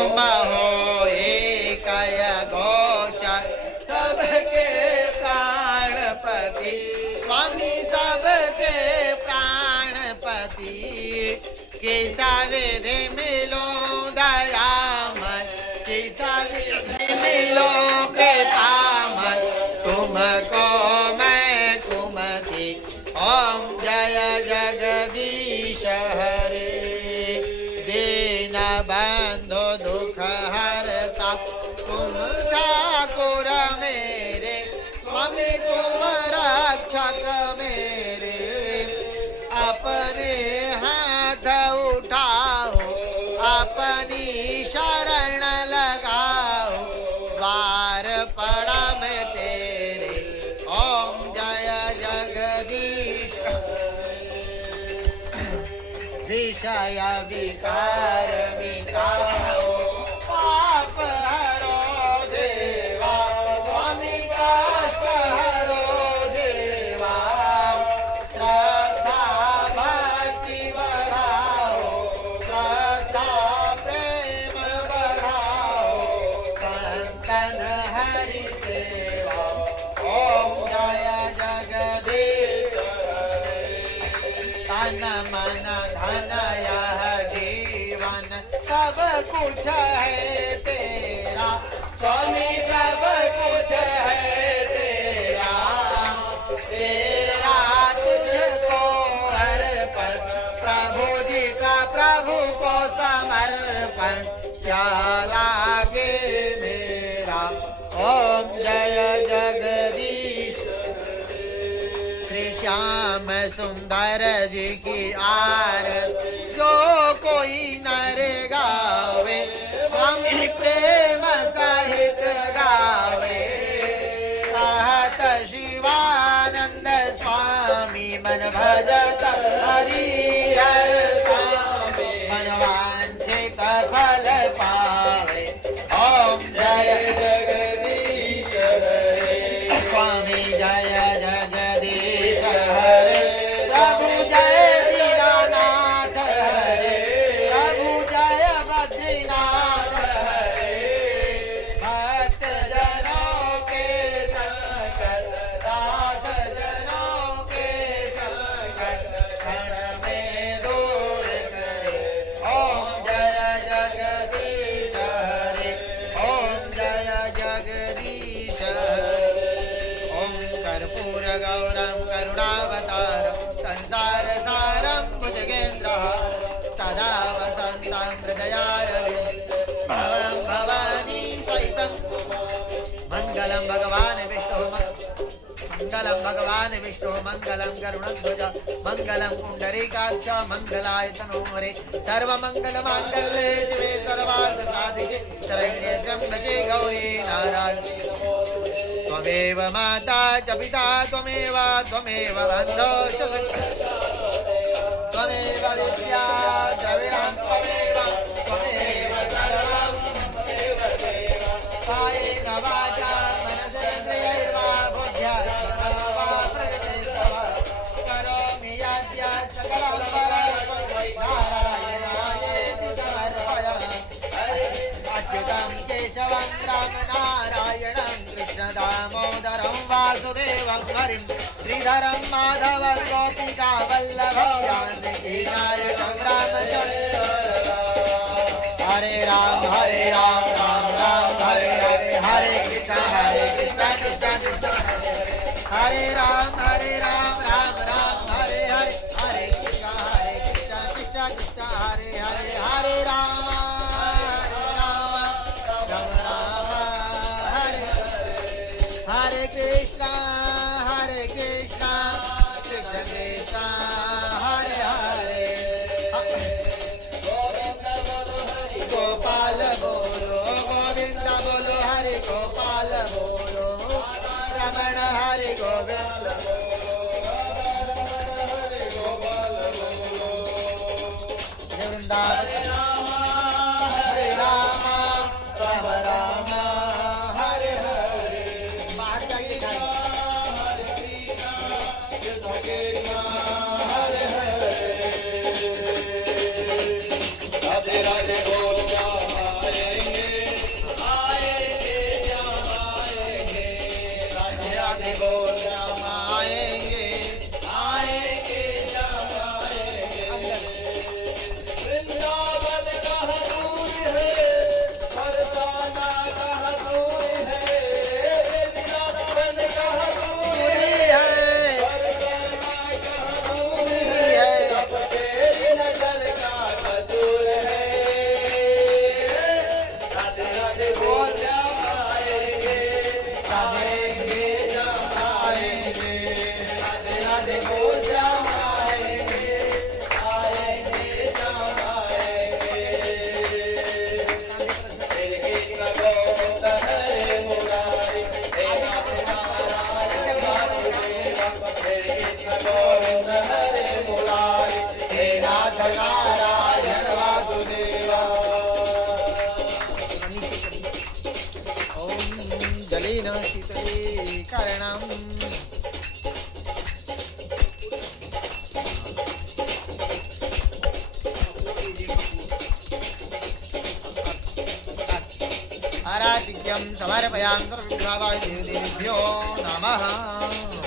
तुम हो एकय गोचर सबके प्राणपति स्वामी सबके प्राणपति कैसा विधि मिलो दयामय कैसा विधि मिलो कृपामय तुमको मैं कुमति ओम जय जगदीश हरे दीन बंधु दुख हरता तुम ठाकुर मेरे स्वामी तुम रक्षक मेरे अपने हाथ उठाओ अपनी शरण लगाओ द्वार पड़ा मैं तेरे ओम जय जगदीश विषय विकार विकारो पाप हरो देवा स्वामी कष्ट हरो देवा श्रद्धा भक्ति बढ़ाओ श्रद्धा प्रेम बढ़ाओ संतन हरि सेवा ओम जय जगदीश तन मन धन यह जीवन सब कुछ है तेरा स्वामी सब कुछ है तेरा तेरा तुझको अर्पण प्रभु जी का प्रभु को समर्पण क्या लागे मेरा ओम जय जगदीश श्री श्याम सुंदर जी की आरती जो कोई नर गावे स्वामी प्रेम सहित गावे कहत शिवानंद स्वामी मन भजत हरि हर स्वामी मन वांछित फल पावे ओम जय जगदीश हरे स्वामी जय जगदीश हरे प्रभु जय दीनानाथ हरे प्रभु जय बद्रीनाथ हरे भक्त जनों के संकट दास जनों के संकट क्षण में दूर करे ओम जय जगदीश हरे ओम जय जगदीश हरे ओम कर्पूर गौरम करुणावतारम संसार सारम भुजगेन्द्रहारं सदा वसन्तं हृदयारविन्दे भवं भवानी सहितं मंगलम भगवान विष्णु मंगलम भगवान विष्णु मंगलम गरुड़ध्वज मंगलम पुंडरीकाक्ष मंगलाय तनोहरे सर्वमंगल मांगल्ये शिवे सर्वार्थ साधिके शरण्ये त्र्यंबके गौरी नारायणी त्वमेव माता च पिता त्वमेव बन्धो च त्वमेव विद्या द्रविणं त्वमेव सर्वं कायेन वाचा मनसेन्द्रियैर्वा बुद्ध्यात्मना वा प्रकृते करोमि यद्यत् सकलं परस्मै नारायणायेति समर्पयामि अच्युतं केशवं रामनारायणं कृष्णदामोदरं वासुदेवं हरिं श्रीधरं माधवं गोपिका वल्लभं जानकीनायकं रामचन्द्रं हरे राम राम राम हरे हरे हरे कृष्ण कृष्ण कृष्ण हरे राम राम राम हरे हरे हरे कृष्ण कृष्ण कृष्ण हरे हरे हरे राम राम हरे हरे कृष्ण कृष्ण कृष्ण हरे हरे गोपाल बोलो गोविंद बोलो हरे गोपाल बोलो रमण हरे गोविंद गोविंद हरे राम राम राम हरे हरे राधे राधे बोलो हरे दीन शीतलीकरणम् आराधिक्यं समर्पयामि सर्वविभावाय देवदेवेभ्यो नमः।